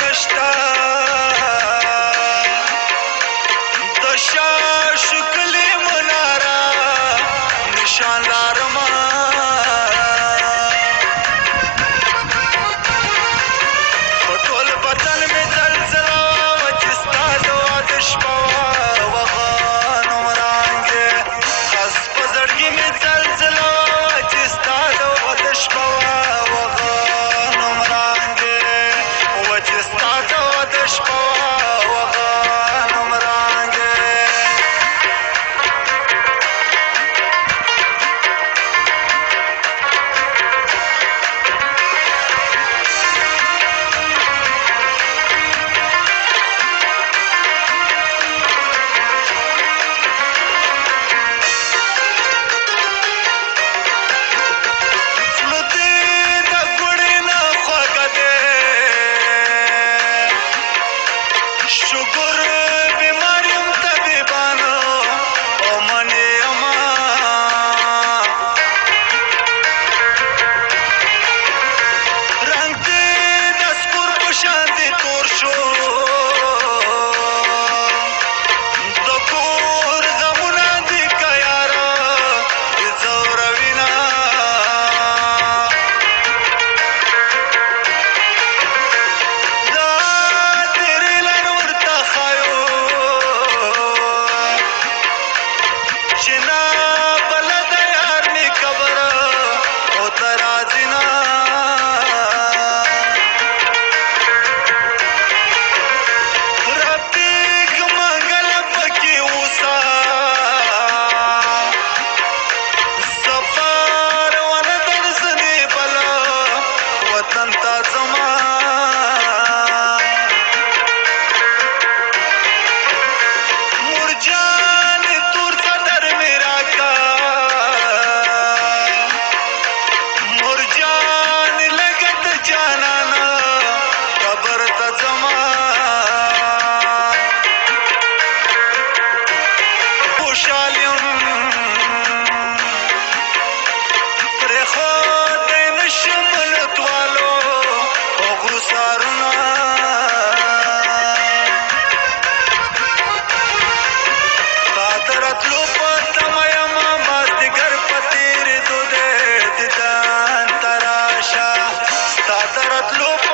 نشتا د شاه شکلی مناره نشان لارما په ټول بدن مې زلزله وه چې ستا د واده شپه وه وغان عمرانګې خاص په زړګي مې زلزله وه چې ستا د واده شپه وه وغان عمرانګې وه چې ستا د واده شپه وه وغان عمرانګې زړه دې د ګوړې نه خوږه دی شکر بیمار یم طبیبانو او منې یمه رنګ دې د سکور په شان دې تور شو د کور غمونه دې که یاره دې ځوروینه دا تیرې لن ورته ښایو چې نه بلده یار مې کبره او ته راځې نه رفیق منګله پکې اوسه سفر ونه درځنې بله وطن ته ځمه مرجانې تور څادر مې راکړه مرجانې لږه د جانانه قبر ته ځمه خوشحال یم پرېښودی نشم لتوالو او غروسارونه ستا د راتلو په تمه یمه مازدیګر په تېرېدو دی دیدن ته راشه ستا د راتلو په